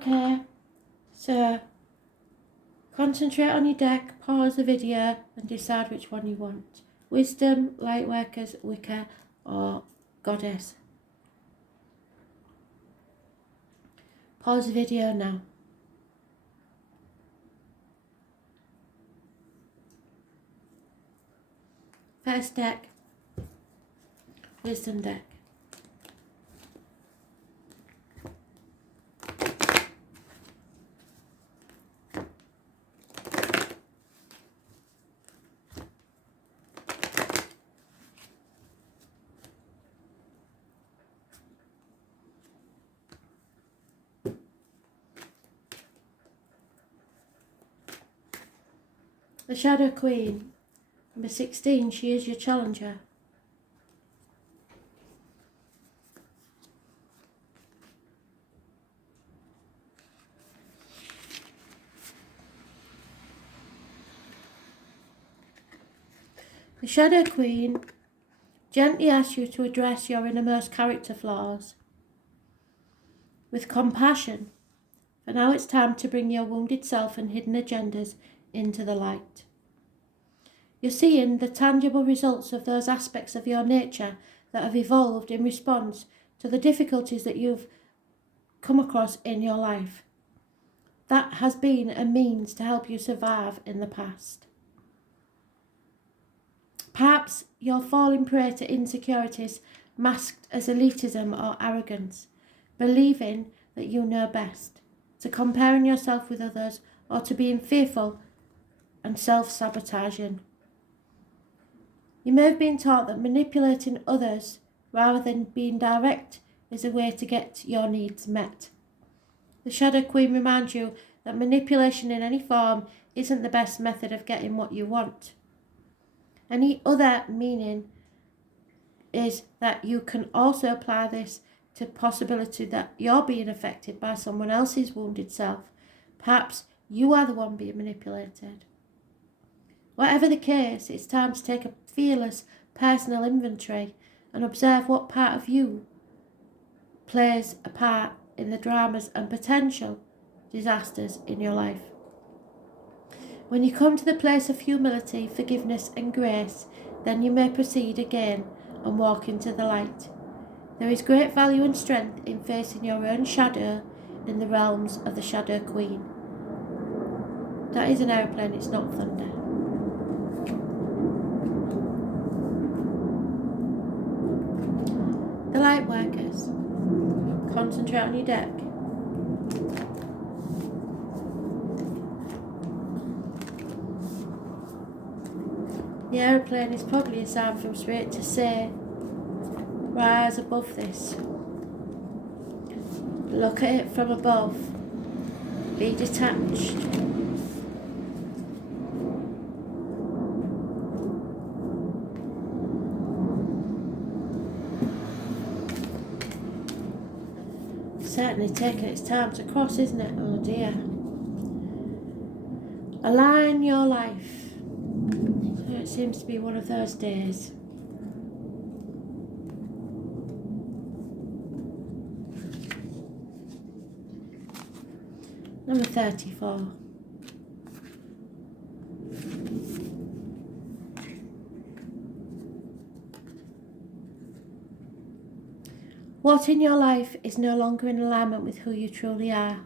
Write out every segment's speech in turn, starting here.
Okay, so concentrate on your deck, pause the video and decide which one you want. Wisdom, Lightworkers, Wicca or Goddess. Pause the video now. First deck, Wisdom deck. The Shadow Queen, number 16, she is your challenger. The Shadow Queen gently asks you to address your innermost character flaws with compassion, for now it's time to bring your wounded self and hidden agendas into the light. You're seeing the tangible results of those aspects of your nature that have evolved in response to the difficulties that you've come across in your life. That has been a means to help you survive in the past. Perhaps you're falling prey to insecurities masked as elitism or arrogance, believing that you know best, to comparing yourself with others, or to being fearful and self-sabotaging. You may have been taught that manipulating others rather than being direct is a way to get your needs met. The Shadow Queen reminds you that manipulation in any form isn't the best method of getting what you want. Any other meaning is that you can also apply this to the possibility that you're being affected by someone else's wounded self. Perhaps you are the one being manipulated. Whatever the case, it's time to take a fearless personal inventory and observe what part of you plays a part in the dramas and potential disasters in your life. When you come to the place of humility, forgiveness and grace, then you may proceed again and walk into the light. There is great value and strength in facing your own shadow in the realms of the Shadow Queen. That is an aeroplane, it's not thunder. The Lightworkers. Concentrate on your deck. The aeroplane is probably a sign from Spirit to say, rise above this. Look at it from above. Be detached. Certainly taking its time to cross, isn't it? Oh dear. Align your life. It seems to be one of those days. Number 34. What in your life is no longer in alignment with who you truly are?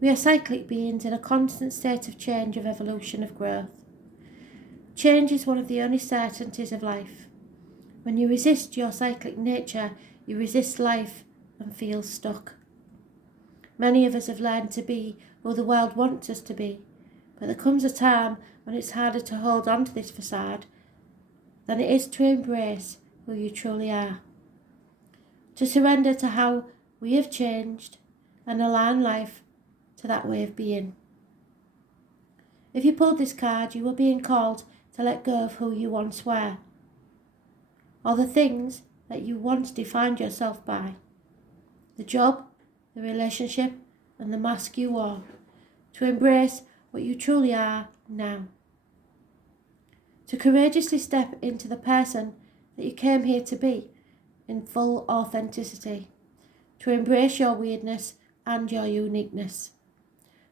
We are cyclic beings in a constant state of change, of evolution, of growth. Change is one of the only certainties of life. When you resist your cyclic nature, you resist life and feel stuck. Many of us have learned to be who the world wants us to be, but there comes a time when it's harder to hold on to this facade than it is to embrace who you truly are. To surrender to how we have changed and align life to that way of being. If you pulled this card, you were being called to let go of who you once were, or the things that you once defined yourself by. The job, the relationship, and the mask you wore, to embrace what you truly are now. To courageously step into the person that you came here to be in full authenticity. To embrace your weirdness, and your uniqueness.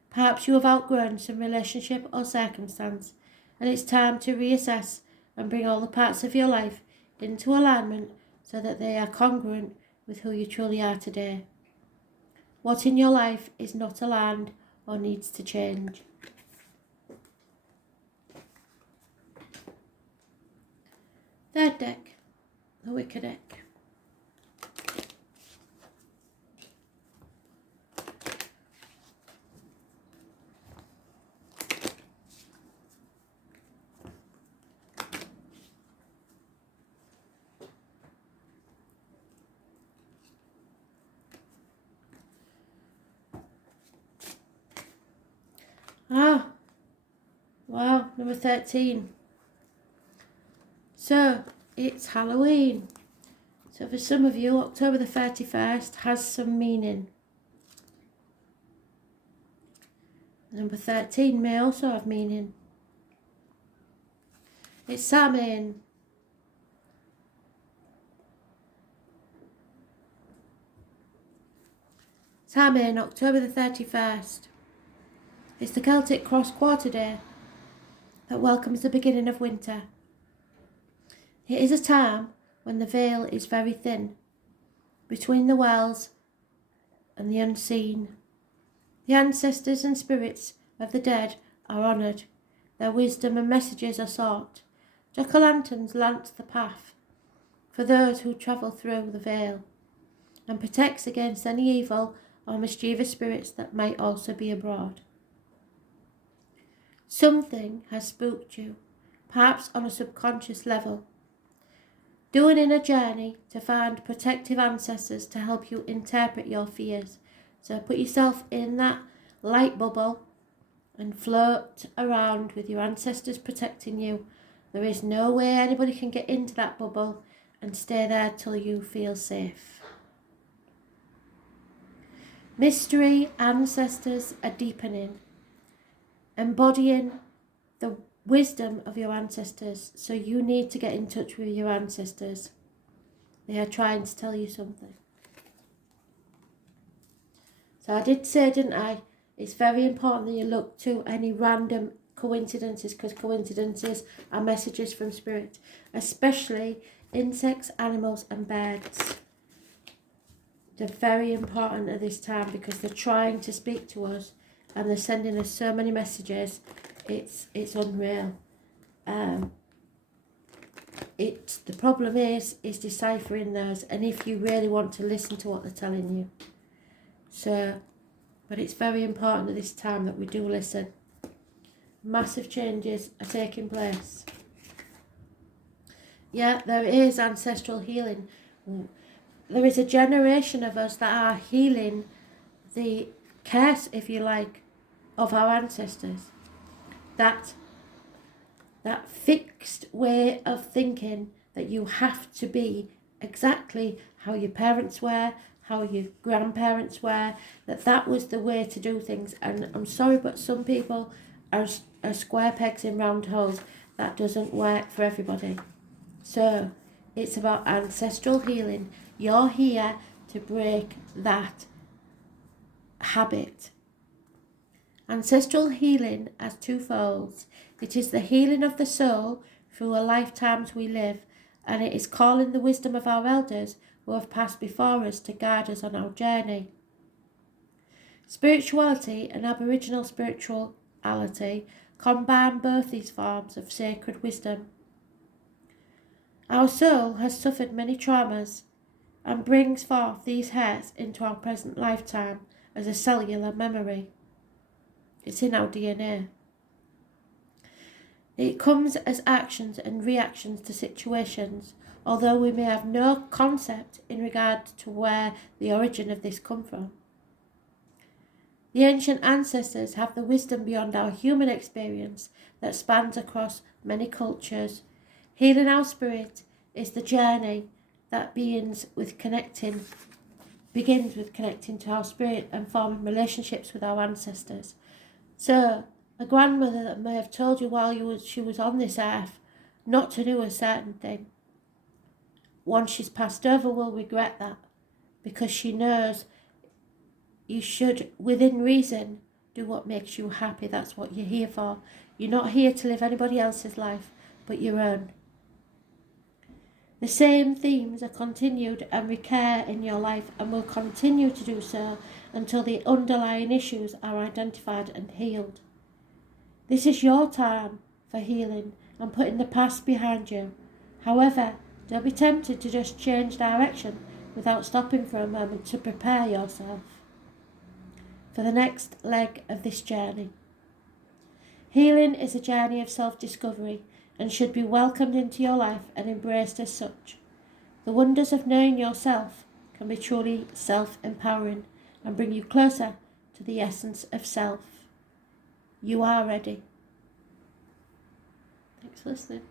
Perhaps you have outgrown some relationship or circumstance, and it's time to reassess and bring all the parts of your life into alignment so that they are congruent with who you truly are today. What in your life is not aligned or needs to change? Third deck, the Wicker deck. Wow, number 13. So, it's Halloween. So for some of you, October the 31st has some meaning. Number 13 may also have meaning. It's Samhain. Samhain, October the 31st. It's the Celtic Cross Quarter Day that welcomes the beginning of winter. It is a time when the veil is very thin between the worlds and the unseen. The ancestors and spirits of the dead are honoured. Their wisdom and messages are sought. Jack-o'-lanterns light the path for those who travel through the veil and protects against any evil or mischievous spirits that might also be abroad. Something has spooked you, perhaps on a subconscious level. Do an inner journey to find protective ancestors to help you interpret your fears. So put yourself in that light bubble and float around with your ancestors protecting you. There is no way anybody can get into that bubble and stay there till you feel safe. Mystery ancestors are deepening, embodying the wisdom of your ancestors. So you need to get in touch with your ancestors. They are trying to tell you something. So I did say, didn't I, it's very important that you look to any random coincidences, because coincidences are messages from spirit, especially insects, animals and birds. They're very important at this time because they're trying to speak to us and they're sending us so many messages. It's unreal. The problem is deciphering those, and if you really want to listen to what they're telling you. So, but it's very important at this time that we do listen. Massive changes are taking place. Yeah, there is ancestral healing. There is a generation of us that are healing the curse, if you like, of our ancestors. That fixed way of thinking that you have to be exactly how your parents were, how your grandparents were, that was the way to do things. And I'm sorry, but some people are square pegs in round holes. That doesn't work for everybody. So it's about ancestral healing. You're here to break that habit. Ancestral healing has two folds. It is the healing of the soul through the lifetimes we live, and it is calling the wisdom of our elders who have passed before us to guide us on our journey. Spirituality and Aboriginal spirituality combine both these forms of sacred wisdom. Our soul has suffered many traumas and brings forth these hurts into our present lifetime as a cellular memory. It's in our DNA. It comes as actions and reactions to situations, although we may have no concept in regard to where the origin of this come from. The ancient ancestors have the wisdom beyond our human experience that spans across many cultures. Healing our spirit is the journey that begins with connecting to our spirit and forming relationships with our ancestors. So, a grandmother that may have told you while she was on this earth not to do a certain thing, once she's passed over, will regret that, because she knows you should, within reason, do what makes you happy. That's what you're here for. You're not here to live anybody else's life, but your own. The same themes are continued and recur in your life and will continue to do so until the underlying issues are identified and healed. This is your time for healing and putting the past behind you. However, don't be tempted to just change direction without stopping for a moment to prepare yourself for the next leg of this journey. Healing is a journey of self-discovery and should be welcomed into your life and embraced as such. The wonders of knowing yourself can be truly self-empowering and bring you closer to the essence of self. You are ready. Thanks for listening.